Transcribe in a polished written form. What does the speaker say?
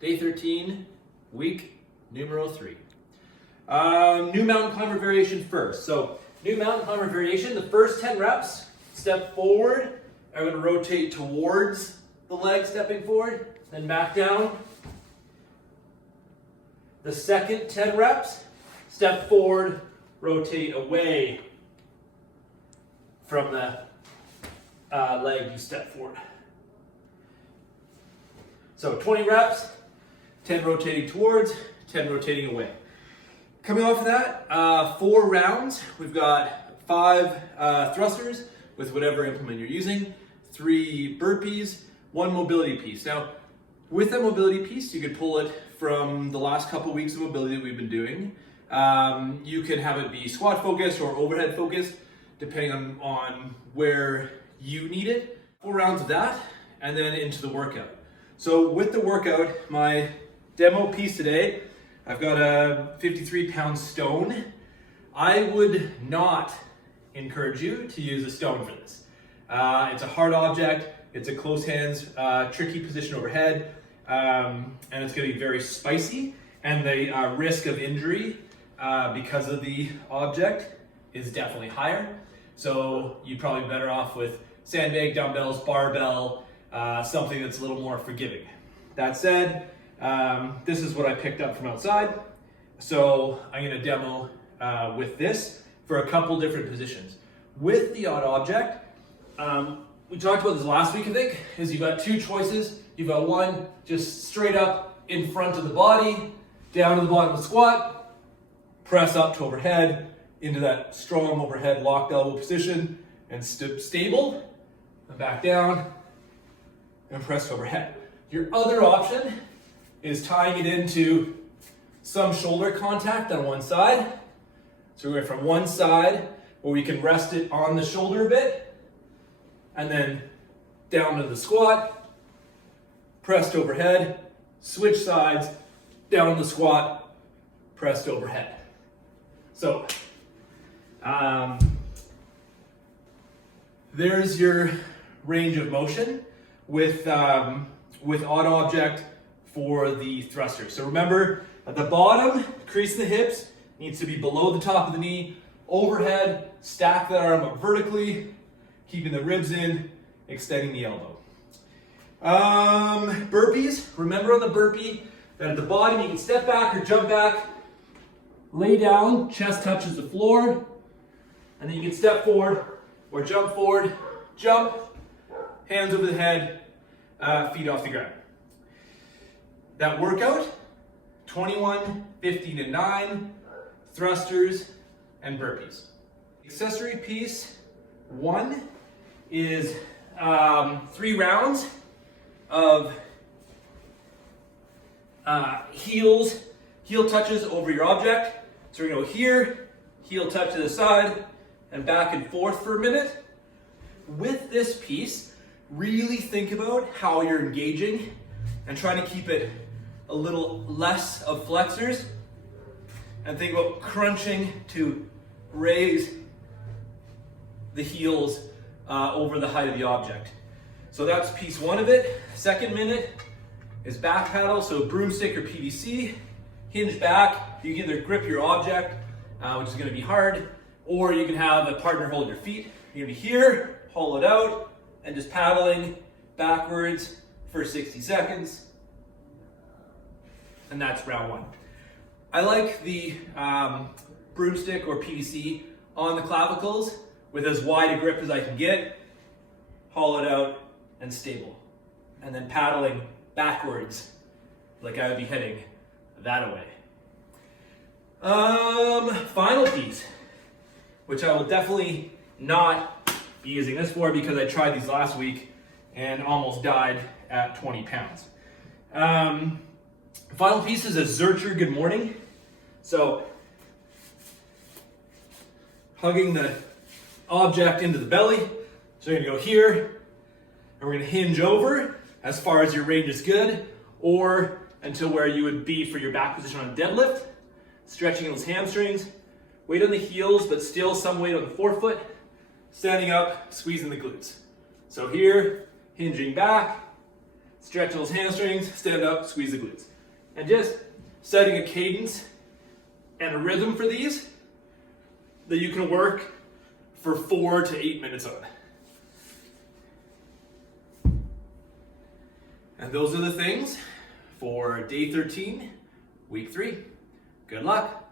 Day 13, week numero 3. New mountain climber variation first. So new mountain climber variation, the first 10 reps, step forward. I'm going to rotate towards the leg stepping forward, then back down. The second 10 reps, step forward, rotate away from the leg you step forward. So 20 reps, 10 rotating towards, 10 rotating away. Coming off of that, 4 rounds. We've got 5 thrusters with whatever implement you're using, 3 burpees, 1 mobility piece. Now, with that mobility piece, you could pull it from the last couple weeks of mobility that we've been doing. You can have it be squat focused or overhead focused, depending on where you need it. 4 rounds of that, and then into the workout. So with the workout, my demo piece today, I've got a 53-pound stone. I would not encourage you to use a stone for this. It's a hard object, it's a close hands, tricky position overhead, and it's going to be very spicy, and the risk of injury because of the object is definitely higher. So you're probably better off with sandbag, dumbbells, barbell, something that's a little more forgiving. That said, this is what I picked up from outside. So I'm going to demo with this for a couple different positions. With the odd object, we talked about this last week, I think, is you've got 2 choices. You've got one just straight up in front of the body, down to the bottom of the squat, press up to overhead, into that strong overhead locked elbow position, and stable, and back down, and press overhead. Your other option is tying it into some shoulder contact on one side. So we're going from one side where we can rest it on the shoulder a bit, and then down to the squat, pressed overhead, switch sides, down to the squat, pressed overhead. So there's your range of motion with odd object for the thruster. So remember, at the bottom, crease in the hips needs to be below the top of the knee. Overhead, stack that arm up vertically, keeping the ribs in, extending the elbow. Burpees, remember on the burpee that at the bottom you can step back or jump back, lay down, chest touches the floor, and then you can step forward or jump forward, jump, hands over the head, feet off the ground. That workout, 21, 15, and 9, thrusters, and burpees. Accessory piece 1 is 3 rounds of heel touches over your object. So we're gonna go here, heel touch to the side, and back and forth for a minute. With this piece, really think about how you're engaging and trying to keep it a little less of flexors, and think about crunching to raise the heels over the height of the object. So that's piece 1 of it. Second minute is back paddle, so broomstick or PVC, hinge back. You can either grip your object, which is going to be hard, or you can have a partner hold your feet. You're going to be here, haul it out, and just paddling backwards for 60 seconds. And that's round 1. I like the broomstick or PVC on the clavicles with as wide a grip as I can get, haul it out, and stable. And then paddling backwards like I would be heading that away. Final piece, which I will definitely not be using this for because I tried these last week and almost died at 20 pounds. Final piece is a Zercher good morning. So hugging the object into the belly. So you're gonna go here, and we're gonna hinge over as far as your range is good, or until where you would be for your back position on a deadlift. Stretching those hamstrings, weight on the heels, but still some weight on the forefoot. Standing up, squeezing the glutes. So here, hinging back, Stretch those hamstrings, stand up, squeeze the glutes. And just setting a cadence and a rhythm for these that you can work for 4 to 8 minutes on. And those are the things for day 13, week 3. Good luck.